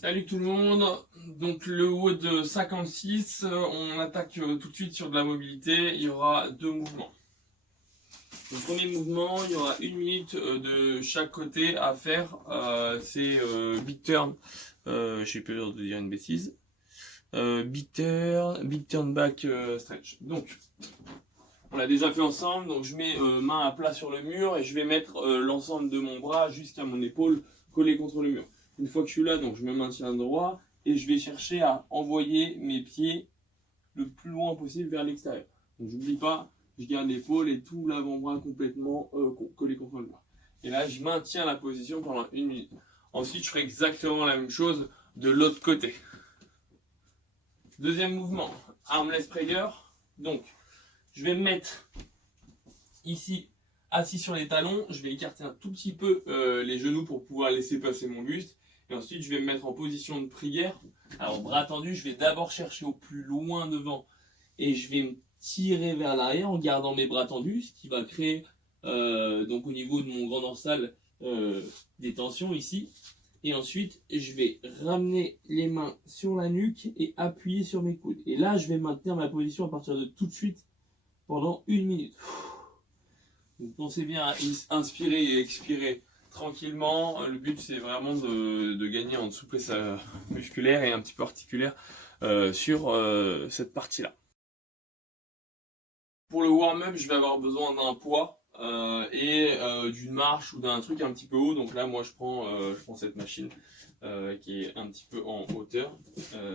Salut tout le monde, donc le WOD 56, on attaque tout de suite sur de la mobilité, il y aura deux mouvements. Le premier mouvement, il y aura 1 minute de chaque côté à faire, c'est big turn, j'ai peur de dire une bêtise, big turn back stretch. Donc on l'a déjà fait ensemble, donc je mets main à plat sur le mur et je vais mettre l'ensemble de mon bras jusqu'à mon épaule collé contre le mur. Une fois que je suis là, donc je me maintiens droit et je vais chercher à envoyer mes pieds le plus loin possible vers l'extérieur. Donc j'oublie pas, je garde l'épaule et tout l'avant-bras complètement collé contre le mur. Et là, je maintiens la position pendant 1 minute. Ensuite, je ferai exactement la même chose de l'autre côté. Deuxième mouvement, armless prayer. Donc, je vais me mettre ici assis sur les talons, je vais écarter un tout petit peu les genoux pour pouvoir laisser passer mon buste. Et ensuite, je vais me mettre en position de prière. Alors, bras tendus, je vais d'abord chercher au plus loin devant et je vais me tirer vers l'arrière en gardant mes bras tendus, ce qui va créer donc au niveau de mon grand dorsal des tensions ici. Et ensuite, je vais ramener les mains sur la nuque et appuyer sur mes coudes. Et là, je vais maintenir ma position à partir de tout de suite pendant 1 minute. Donc pensez bien à inspirer et expirer tranquillement. Le but c'est vraiment de gagner en souplesse musculaire et un petit peu articulaire sur cette partie-là. Pour le warm-up, je vais avoir besoin d'un poids et d'une marche ou d'un truc un petit peu haut. Donc là, moi, je prends cette machine qui est un petit peu en hauteur.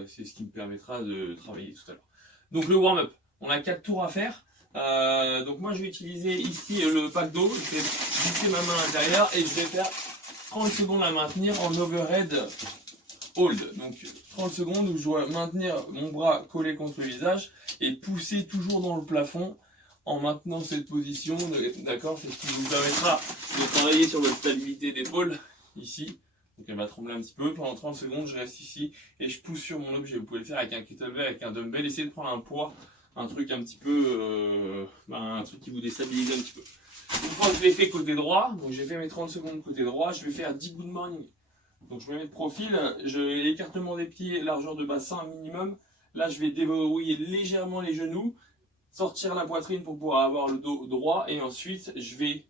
C'est ce qui me permettra de travailler tout à l'heure. Donc le warm-up, on a 4 tours à faire. Donc moi, je vais utiliser ici le pack d'eau. Je vais glisser ma main à l'intérieur et je vais faire 30 secondes à maintenir en overhead hold. Donc 30 secondes où je dois maintenir mon bras collé contre le visage et pousser toujours dans le plafond en maintenant cette position. D'accord, c'est ce qui vous permettra de travailler sur votre stabilité d'épaule ici. Donc elle va trembler un petit peu. Pendant 30 secondes, je reste ici et je pousse sur mon objet. Vous pouvez le faire avec un kettlebell, avec un dumbbell. Essayez de prendre un poids, un truc un petit peu, un truc qui vous déstabilise un petit peu. Une fois que je l'ai fait côté droit, donc j'ai fait mes 30 secondes côté droit, je vais faire 10 good morning. Donc je me mets de profil, l'écartement des pieds, largeur de bassin minimum. Là, je vais déverrouiller légèrement les genoux, sortir la poitrine pour pouvoir avoir le dos droit et ensuite je vais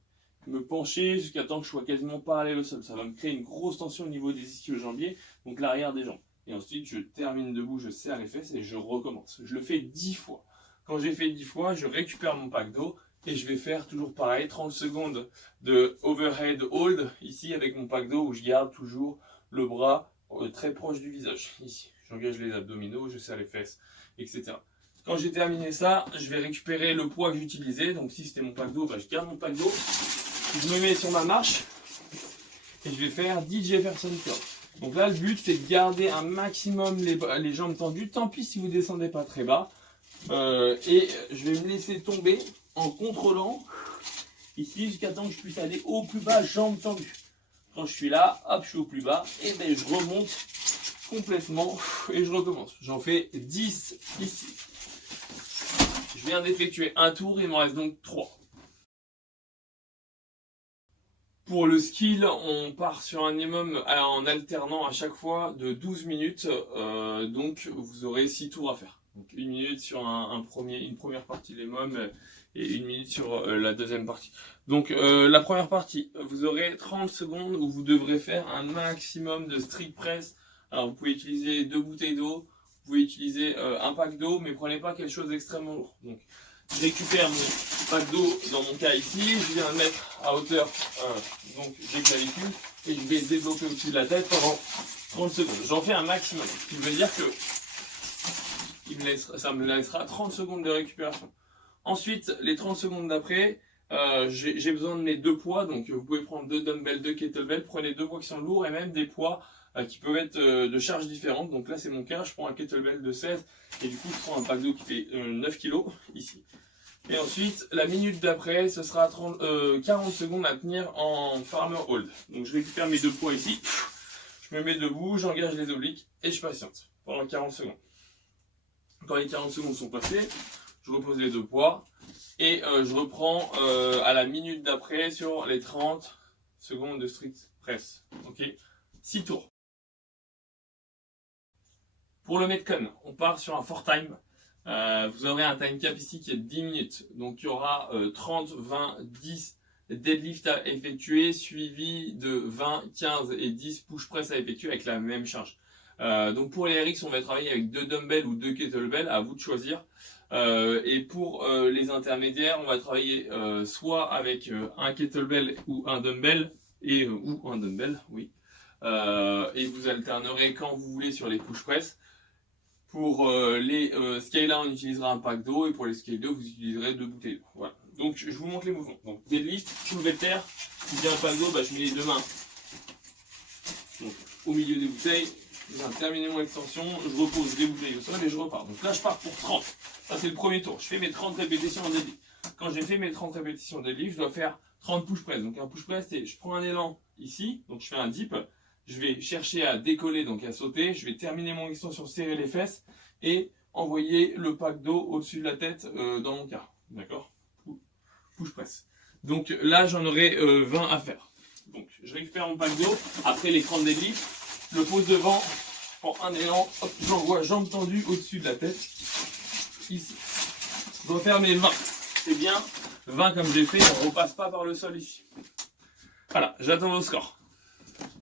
me pencher jusqu'à temps que je sois quasiment parallèle au sol. Ça va me créer une grosse tension au niveau des ischio-jambiers, donc l'arrière des jambes. Et ensuite, je termine debout, je serre les fesses et je recommence. Je le fais 10 fois. Quand j'ai fait 10 fois, je récupère mon pack d'eau et je vais faire toujours pareil, 30 secondes de overhead hold ici avec mon pack d'eau où je garde toujours le bras très proche du visage. Ici, j'engage les abdominaux, je serre les fesses, etc. Quand j'ai terminé ça, je vais récupérer le poids que j'utilisais. Donc si c'était mon pack d'eau, je garde mon pack d'eau. Je me mets sur ma marche et je vais faire 10 Jefferson curl. Donc là, le but, c'est de garder un maximum les jambes tendues. Tant pis si vous descendez pas très bas. Et je vais me laisser tomber en contrôlant ici jusqu'à temps que je puisse aller au plus bas, jambes tendues. Quand je suis là, hop, je suis au plus bas. Et ben, je remonte complètement et je recommence. J'en fais 10 ici. Je viens d'effectuer un tour, il m'en reste donc 3. Pour le skill, on part sur un minimum en alternant à chaque fois de 12 minutes. Donc vous aurez 6 tours à faire. Donc 1 minute sur une première partie les mômes et 1 minute sur la deuxième partie. Donc la première partie, vous aurez 30 secondes où vous devrez faire un maximum de strict press. Alors vous pouvez utiliser 2 bouteilles d'eau, vous pouvez utiliser un pack d'eau, mais prenez pas quelque chose d'extrêmement lourd. Donc je récupère mon pack d'eau dans mon cas ici, je viens le mettre à hauteur donc des clavicules et je vais développer au-dessus de la tête pendant 30 secondes. J'en fais un maximum, ce qui veut dire que ça me laissera 30 secondes de récupération. Ensuite, les 30 secondes d'après, j'ai besoin de mes 2 poids, donc vous pouvez prendre 2 dumbbells, 2 kettlebells, prenez 2 poids qui sont lourds et même des poids qui peuvent être de charges différentes. Donc là c'est mon cas, je prends un kettlebell de 16 et du coup je prends un pack d'eau qui fait 9 kg ici. Et ensuite, la minute d'après, ce sera 40 secondes à tenir en farmer hold. Donc je récupère mes 2 poids ici, je me mets debout, j'engage les obliques et je patiente pendant 40 secondes. Quand les 40 secondes sont passées, je repose les 2 poids et je reprends à la minute d'après sur les 30 secondes de strict press. Ok, 6 tours. Pour le Metcon, on part sur un 4 time. Vous aurez un time cap ici qui est de 10 minutes. Donc il y aura 30, 20, 10 deadlift à effectuer, suivi de 20, 15 et 10 push press à effectuer avec la même charge. Donc pour les RX, on va travailler avec 2 dumbbells ou 2 kettlebells, à vous de choisir. Et pour les intermédiaires, on va travailler soit avec un kettlebell ou un dumbbell, ou un dumbbell, oui. Et vous alternerez quand vous voulez sur les push press. Pour les scale-là, on utilisera un pack d'eau, et pour les scale-2, vous utiliserez 2 bouteilles d'eau. Voilà. Donc je vous montre les mouvements. Donc deadlift, soulevé de terre, si j'ai un pack d'eau, je mets les 2 mains donc, au milieu des bouteilles. Je viens de terminer mon extension, je repose les bouteilles au sol et je repars. Donc là, je pars pour 30. Ça, c'est le premier tour. Je fais mes 30 répétitions en deadlift. Quand j'ai fait mes 30 répétitions en deadlift, je dois faire 30 push press. Donc un push press, c'est je prends un élan ici, donc je fais un dip. Je vais chercher à décoller, donc à sauter. Je vais terminer mon extension, serrer les fesses et envoyer le pack d'eau au-dessus de la tête dans mon quart. D'accord? Push press. Donc là, j'en aurai 20 à faire. Donc je récupère mon pack d'eau. Après l'écran de deadlift, je le pose devant, je prends un élan, hop, j'envoie jambes tendues au-dessus de la tête. Ici. Je dois faire mes 20. C'est bien. 20 comme j'ai fait, on ne repasse pas par le sol ici. Voilà, j'attends vos scores.